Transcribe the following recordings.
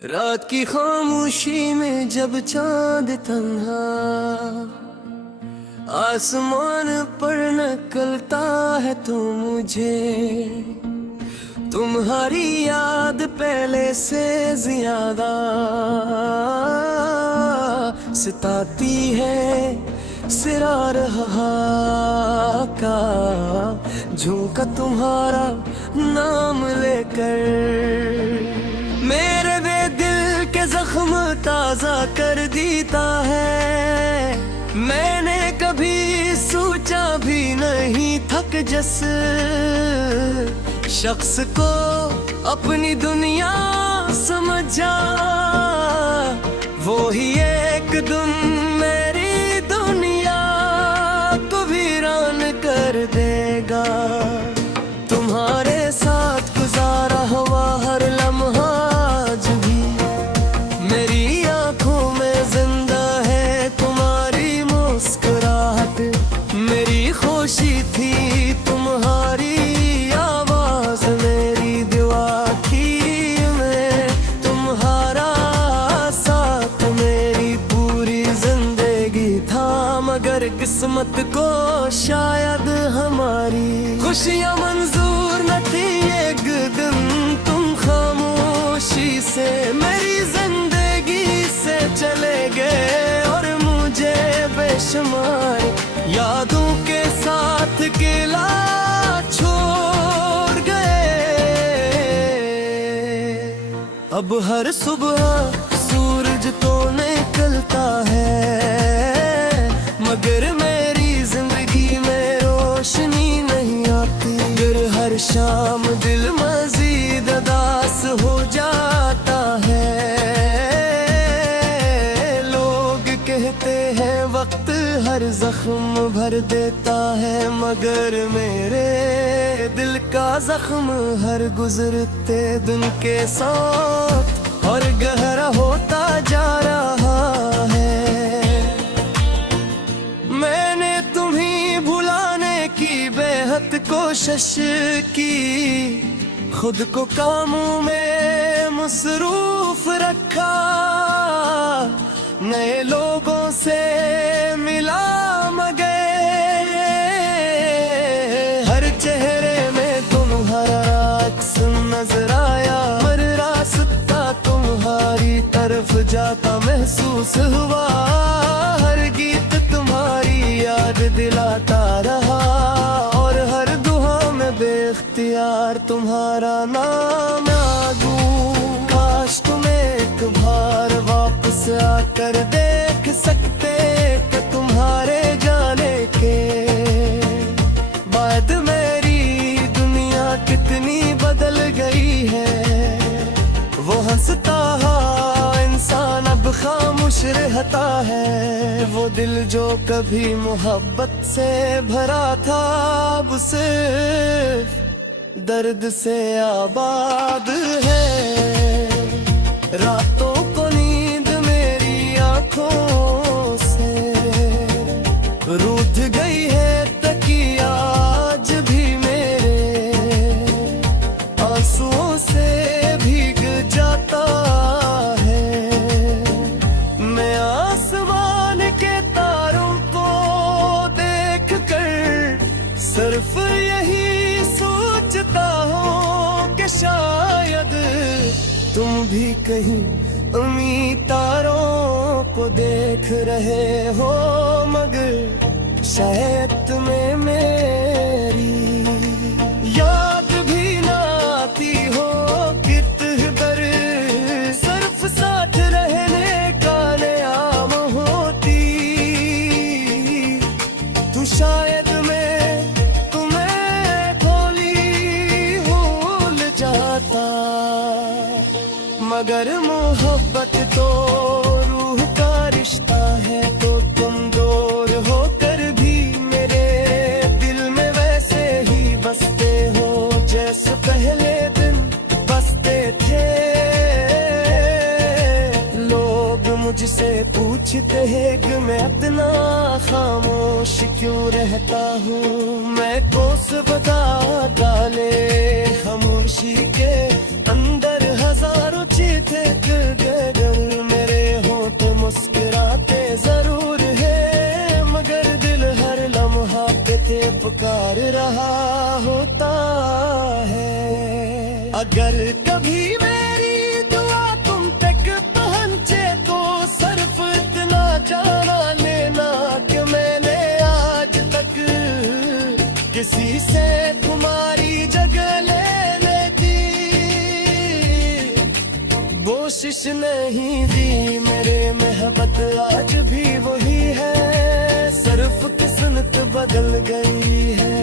रात की खामोशी में जब चांद तन्हा आसमान पर निकलता है तो मुझे तुम्हारी याद पहले से ज्यादा सताती है। सिरा रहा का झुमका तुम्हारा नाम लेकर मेरे दिल के जख्म ताजा कर देता है। मैंने कभी सोचा भी नहीं थक जस शख्स को अपनी दुनिया समझा, वो ही एक दिन मेरी दुनिया को वीरान कर देगा। तुम्हारे साथ गुजारा हुआ हर लम्हा आज भी मेरी आंखों में जिंदा है तुम्हारी मुस्कुराहट। मेरी खुशी थी तुम्हारी आवाज, मेरी दुआ थी मैं तुम्हारा साथ, मेरी पूरी जिंदगी था। मगर किस्मत को शायद हमारी खुशियां मंजूर न थी। एक दिन तुम खामोशी से मेरी जिंदगी से चले गए और मुझे बेशुमार यादों के साथ अकेला छोड़ गए। अब हर सुबह सूरज तो निकलता है मगर मेरी जिंदगी में रोशनी नहीं आती। फिर हर शाम दिल मजीद उदास हो जाता है। लोग कहते हैं वक्त हर जख्म भर देता है मगर मेरे दिल का जख्म हर गुजरते दिन के साथ और गहरा होता जा रहा है। मैंने तुम्हें भुलाने की बेहद कोशिश की, खुद को कामों में मसरूफ रखा, नए लोगों से मिला मगर हर चेहरे में तुम्हारा अक्स नजर आया। हर रास्ता तुम्हारी तरफ जाता महसूस हुआ, हर गीत तुम्हारी याद दिलाता रहा और हर दुआ में बेख्तियार तुम्हारा नाम आगू। काश तुम एक बार वापस आकर देख सकते कि तुम्हारे जाने के बाद मेरी दुनिया कितनी बदल गई है। वो हंसता इंसान अब खामोश रहता है, वो दिल जो कभी मोहब्बत से भरा था अब सिर्फ दर्द से आबाद है। रातों को नींद मेरी आंखों से रूठ गई है तकिया आज भी मेरे आंसुओं से भीग जाता है। मैं आसमान के तारों को देख कर सिर्फ यही सोचता हूँ कि शायद तुम भी कहीं उम्मीद तारों को देख रहे हो मगर शायद तुम्हें मेरी याद भी ना आती हो। कितबर सिर्फ साथ रहने का नियम होती तो शायद मैं तुम्हें थोड़ी भूल जाता। मगर मोहब्बत तो रूह का रिश्ता है, तो तुम दूर होकर भी मेरे दिल में वैसे ही बसते हो जैसे पहले दिन बसते थे। लोग मुझसे पूछते हैं कि मैं इतना खामोश क्यों रहता हूँ। मैं कोस बता डाले खामोशी के अंदर हजारों चीते गगन, मेरे होंठ मुस्कुराते जरूर है, मगर दिल हर लम्हा पे ते पुकार रहा होता है। अगर कभी मेरी दुआ तुम तक पहुंचे तो सिर्फ इतना जाना लेना कि मैंने आज तक किसी से तुम्हारी जगह लेने की कोशिश नहीं दी। मेरे मोहब्बत आज भी वही है, सिर्फ किस्मत बदल गई है।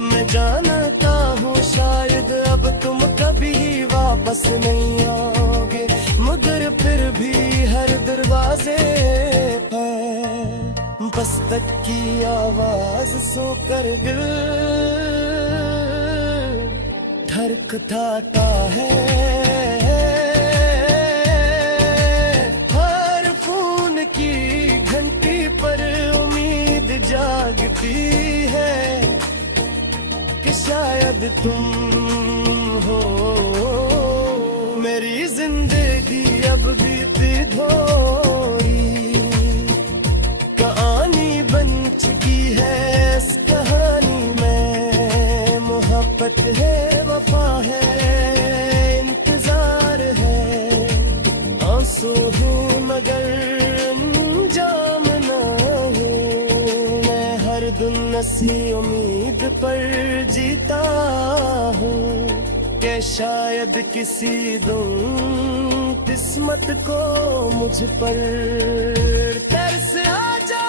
मैं जानता हूँ शायद अब तुम कभी वापस नहीं आओगे, मगर फिर भी हर दरवाजे पर बस तक की आवाज सुनकर दिल धड़कता है। हर फोन की घंटी पर उम्मीद जागती है कि शायद तुम हो। मेरी जिंदगी अब बीती थोड़ी कहानी बन चुकी है, इस कहानी में मोहब्बत है, वफा है, इंतजार है, आंसू हूँ मगर अंजाम ना हूँ। मैं हर दिन ऐसी उम्मीद पर जीता हूँ कि शायद किसी दिन किस्मत को मुझ पर तरस आ जाए।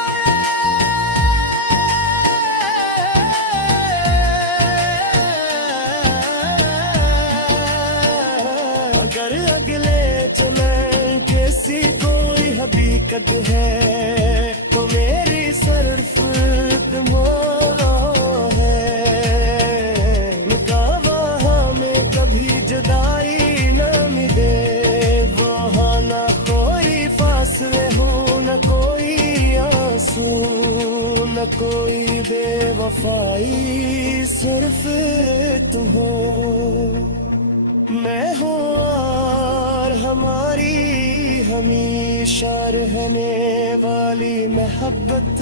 अगर अगले चमन कैसी कोई हकीकत है तो मेरी सिर्फ दुआ है। वहाँ में कभी जुदाई न मिले, वहाँ न कोई फासले हो, न कोई आंसू, न कोई बेवफाई, सिर्फ तुम हो। मैं हूँ और हमारी हमेशा रहने वाली मोहब्बत।